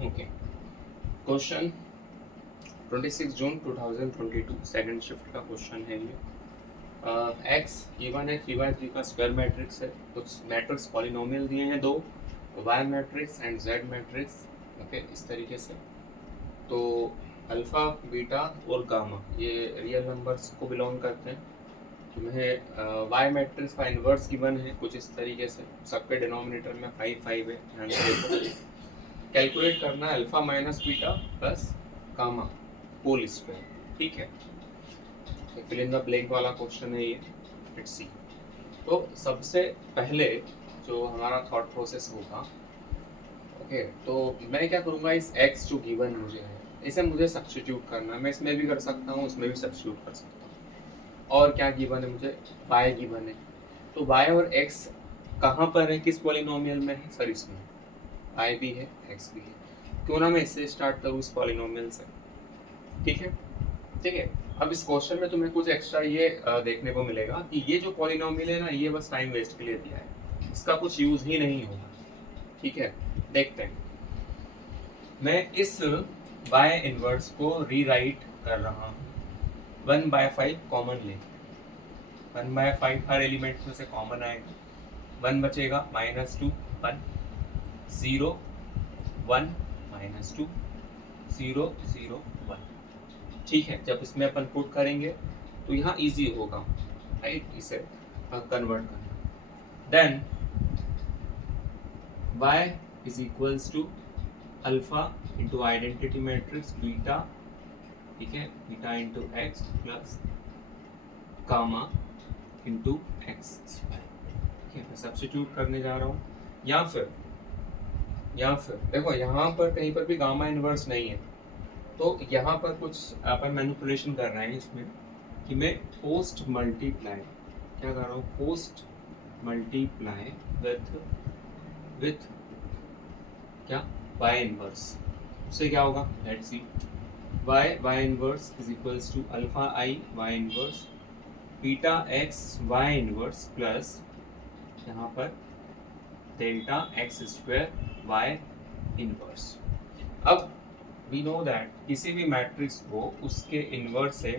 Okay, question 26 जून 2022 second shift का question है ये। एक्स गिवन है 3 by 3 का स्क्वायर मैट्रिक्स है, कुछ मैट्रिक्स पॉलिनोमियल दिए हैं दो, Y matrix and Z matrix. Okay, इस तरीके से तो अल्फा बीटा और गामा ये रियल नंबर्स को बिलोंग करते हैं। तुम्हें वाई मैट्रिक्स का इन्वर्स गिवन है कुछ इस तरीके से, सबके डिनोमिनेटर में 5 5 है, ध्यान से देखो। कैलकुलेट करना है alpha minus beta plus gamma whole square, ठीक है। फिल इन द ब्लैंक वाला क्वेश्चन है ये, लेट्स सी। तो सबसे पहले जो हमारा थॉट प्रोसेस होगा, ओके, तो मैं क्या करूँगा, इस एक्स जो गिवन मुझे है इसे मुझे सब्स्टिट्यूट करना है। मैं इसमें भी कर सकता हूँ, इसमें भी सब्स्टिट्यूट कर सकता हूँ। और क्या गिवन है मुझे, वाई गिवन है। तो वाई और एक्स कहाँ पर है, किस पॉलिनोमियल में है सर, इसमें आई भी है एक्स भी है। क्यों ना मैं इससे स्टार्ट करूँ, इस पॉलिनोमियल से, ठीक है। ठीक है, अब इस क्वेश्चन में तुम्हें कुछ एक्स्ट्रा ये देखने को मिलेगा कि ये जो पॉलिनोमियल है ना, ये बस टाइम वेस्ट के लिए दिया है, इसका कुछ यूज ही नहीं होगा, ठीक है। देखते हैं, मैं इस y इनवर्स को रीराइट कर रहा हूँ 1/5 कॉमन ले। 1/5 हर एलिमेंट में से कॉमन आएगा, 1 बचेगा, -2 1 0 1 -2 0 0 1, ठीक है। जब इसमें अपन पुट करेंगे तो यहाँ इजी होगा, राइट, इसे कन्वर्ट करना। Then y is equals to alpha into identity matrix beta, ठीक है, beta into X plus gamma into X square, ठीक है। मैं सब्स्टिट्यूट करने जा रहा हूँ, या फिर देखो यहाँ पर कहीं पर भी गामा इनवर्स नहीं है, तो यहाँ पर कुछ अपन मैनिपुलेशन कर रहे हैं इसमें कि मैं पोस्ट मल्टीप्लाई क्या कर रहा हूँ, पोस्ट मल्टीप्लाई विथ क्या, y इनवर्स। उससे क्या होगा, let's see. y inverse is equals to alpha I y inverse beta x y inverse plus यहाँ पर delta x square y inverse. अब वी नो दैट किसी भी मैट्रिक्स को उसके इनवर्स से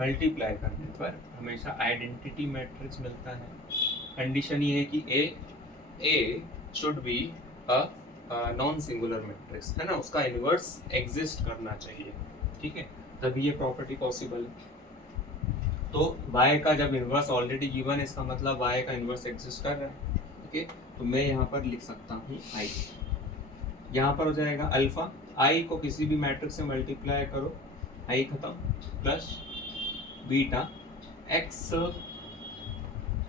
मल्टीप्लाई करने पर हमेशा आइडेंटिटी मैट्रिक्स मिलता है। कंडीशन ये है कि A should be a non singular matrix, है ना, उसका इनवर्स एग्जिस्ट करना चाहिए, ठीक है, तभी ये प्रॉपर्टी पॉसिबल है। तो y का जब इनवर्स ऑलरेडी गिवन है, इसका मतलब y का इनवर्स एग्जिस्ट कर रहा है, ओके। तो मैं यहाँ पर लिख सकता हूँ i, यहाँ पर हो जाएगा अल्फा, i को किसी भी मैट्रिक्स से मल्टीप्लाई करो, i खत्म, plus beta x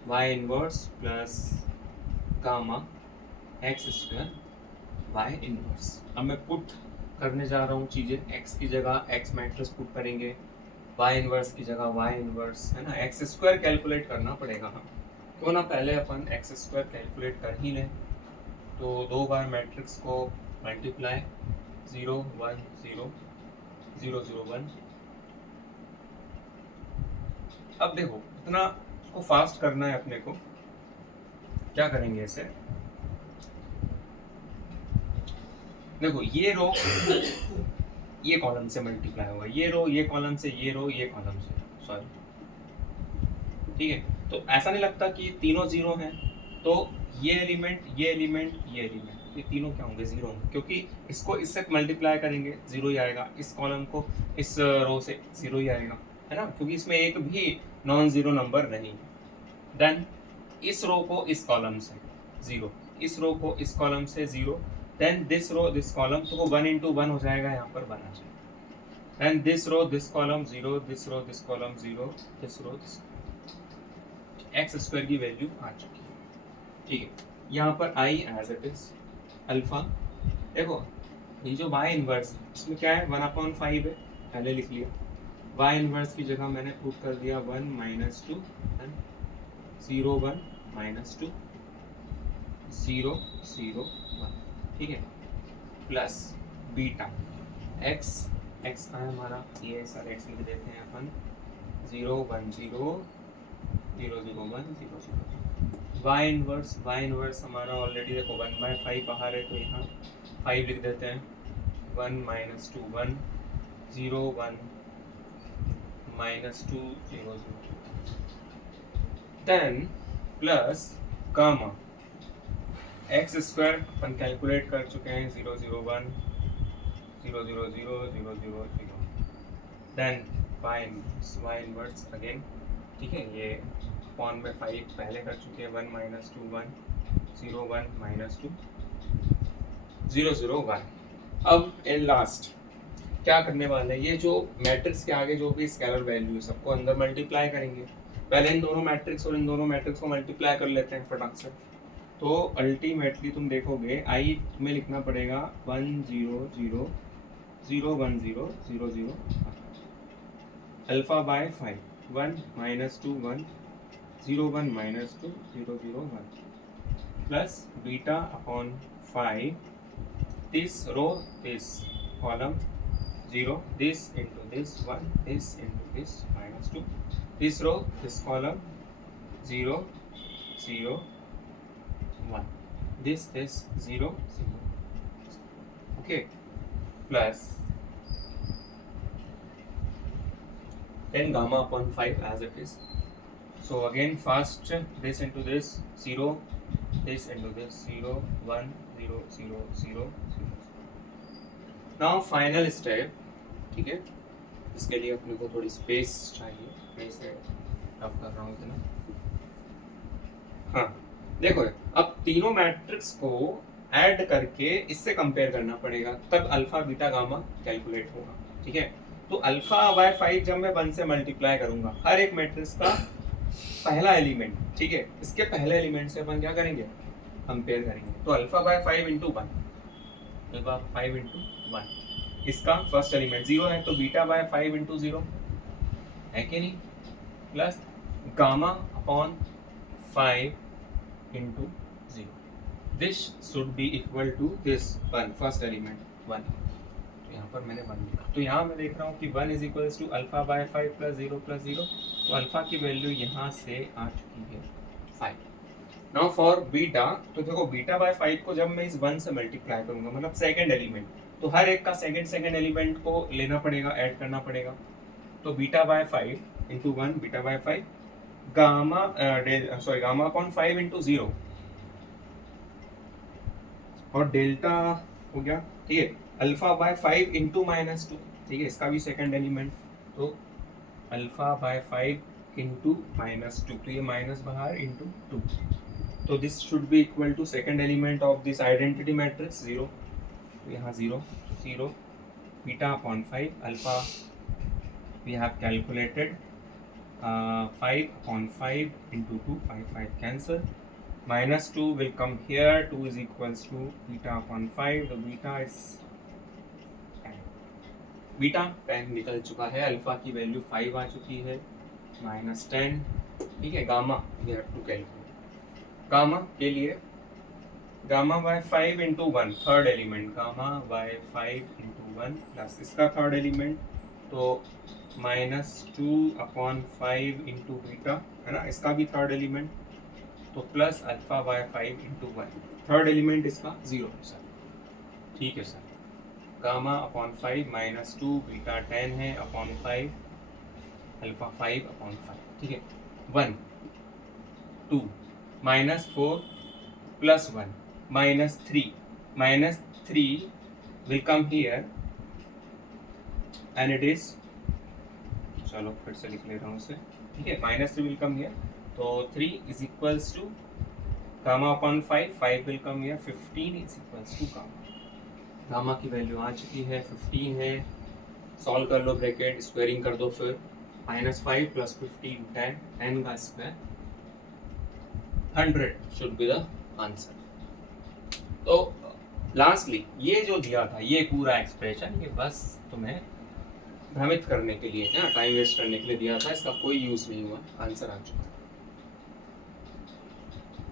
y inverse plus gamma X square Y inverse. अब मैं पुट करने जा रहा हूँ चीज़ें, x की जगह x मैट्रिक्स पुट करेंगे, y इनवर्स की जगह y इनवर्स, है ना। एक्स स्क्वायर कैलकुलेट करना पड़ेगा, हाँ, क्यों ना पहले अपन एक्स स्क्वायर कैलकुलेट कर ही लें। तो 2 बार मैट्रिक्स को मल्टीप्लाई 0 1 0 0 0 1। अब देखो इतना इसको फास्ट करना है अपने को, क्या करेंगे इसे, देखो ये रो ये कॉलम से मल्टीप्लाई होगा, ये रो ये कॉलम से, ये रो ये कॉलम से, सॉरी, ठीक है। तो ऐसा नहीं लगता कि तीनों जीरो हैं, तो ये एलिमेंट ये एलिमेंट ये एलिमेंट ये तीनों क्या होंगे, जीरो होंगे, क्योंकि इसको इससे मल्टीप्लाई करेंगे जीरो ही आएगा, इस कॉलम को इस रो से जीरो ही आएगा, है ना, क्योंकि इसमें एक भी नॉन जीरो नंबर नहीं है। देन इस रो को इस कॉलम से जीरो, इस रो को इस कॉलम से zero, then this row this column, तो वो 1 into 1 हो जाएगा, यहाँ पर 1 आ जाएगा। Then this row this column zero, this row this column zero, this row this, X square की वैल्यू आ चुकी है, ठीक है। यहाँ पर i as it is alpha, देखो ये जो y इनवर्स है इसमें क्या है, 1/5 है, पहले लिख लिया। y इनवर्स की जगह मैंने पुट कर दिया 1 -2 0 1 -2 0 0 1, ठीक है, प्लस बीटा x का है हमारा ये, सर x लिख देते हैं अपन 0 1 0 0 0 1 0 0, वाई इनवर्स हमारा ऑलरेडी देखो 1/5 बाहर है, तो यहाँ 5 लिख देते हैं। 1 - 2 1 0 1 -2 0 0, then plus gamma X square अपन कैलकुलेट कर चुके हैं 0 0 1 0 0 0 0 0 0, देन वाई इनवर्स अगेन, ठीक है, ये अपॉन में 5 पहले कर चुके हैं। 1 - 2 1 0 1 -2 0 0 1। अब इन लास्ट क्या करने वाले हैं, ये जो मैट्रिक्स के आगे जो भी स्केलर वैल्यू है सबको अंदर मल्टीप्लाई करेंगे। पहले इन दोनों मैट्रिक्स और इन दोनों मैट्रिक्स को मल्टीप्लाई कर लेते हैं फटाक से। तो अल्टीमेटली तुम देखोगे आई में लिखना पड़ेगा 1 0 0 0 1 0 0 0 alpha by 5 1 - 2 1 0 1 -2 0 0 1 plus beta upon 5 this row this column 0 this into this 1 this into this -2 this row this column 0 0 1 this 0 0, okay, plus then gamma upon 5 as it is. So again first this into this 0 this into this 0 1 0 0 0 0। Now final step, ठीक है, इसके लिए अपने को थोड़ी space चाहिए, मैं इसे रफ कर रहा हूँ इतना। हाँ देखो, अब तीनों मैट्रिक्स को ऐड करके इससे कंपेयर करना पड़ेगा, तब अल्फा बीटा गामा कैलकुलेट होगा, ठीक है। तो अल्फा बाय 5 जब मैं 1 से मल्टीप्लाई करूंगा हर एक मैट्रिक्स का पहला एलिमेंट, ठीक है, इसके पहले एलिमेंट से अपन क्या करेंगे, कंपेयर करेंगे। तो alpha by 5 into 1, alpha 5 into 1, इसका फर्स्ट एलिमेंट 0 है, तो बीटा बाय 5 इंटू 0 है कि नहीं, plus gamma upon 5 into 0, this should be equal to this 1, first element 1, तो यहाँ पर मैंने 1 लिखा। तो यहाँ मैं देख रहा हूँ कि 1 is equals to alpha by 5 plus 0 plus 0, तो अल्फा की वैल्यू यहाँ से आ चुकी है 5। नाउ फॉर बीटा, तो देखो बीटा बाय 5 को जब मैं इस 1 से मल्टीप्लाई करूंगा, मतलब सेकंड एलिमेंट, तो हर एक का सेकंड एलिमेंट को लेना पड़ेगा, ऐड करना पड़ेगा। तो beta by 5 into 1 beta by 5 gamma gamma upon 5 into 0 और डेल्टा हो गया, ठीक है, अल्फा बाय 5 इंटू -2, ठीक है, इसका भी सेकंड एलिमेंट, तो अल्फा बाय 5 इंटू -2, तो ये माइनस बाहर इंटू 2, तो this should be equal to second element of this identity matrix 0, तो यहाँ 0 0 beta upon 5 alpha we have calculated 5 upon 5 into 2 5 5 cancel, -2 will come here, 2 is equals to beta upon 5, the beta is 10, beta 10 निकल चुका है, alpha की value 5 आ चुकी है, -10, ठीक है। Gamma we have to calculate, gamma के लिए gamma by 5 into 1 third element, gamma by 5 into 1 plus इसका थर्ड एलिमेंट, तो -2 अपॉन 5 इंटू बीटा, है ना, इसका भी थर्ड एलिमेंट, तो plus alpha by 5 into 1, third element इसका 0 है सर, ठीक है सर। गामा अपॉन 5 -2 बीटा 10 है अपॉन 5 अल्फा 5 अपॉन 5, ठीक है, 1 2 -4 plus 1 -3 will come here and it is, चलो फिर से लिख ले रहा हूँ इसे, ठीक है, -3 will come here, तो 3 is equals to gamma upon 5 will come here, 15 is equals to gamma, gamma की वैल्यू आ चुकी है 15 है, सॉल्व कर लो, ब्रैकेट स्क्वायरिंग कर दो, फिर -5 प्लस 15 10, 10 का square 100 should be the answer. तो लास्टली ये जो दिया था ये पूरा एक्सप्रेशन, ये बस तुम्हें भ्रमित करने के लिए, टाइम वेस्ट करने के लिए दिया था, इसका कोई यूज नहीं हुआ, आंसर आ चुका है।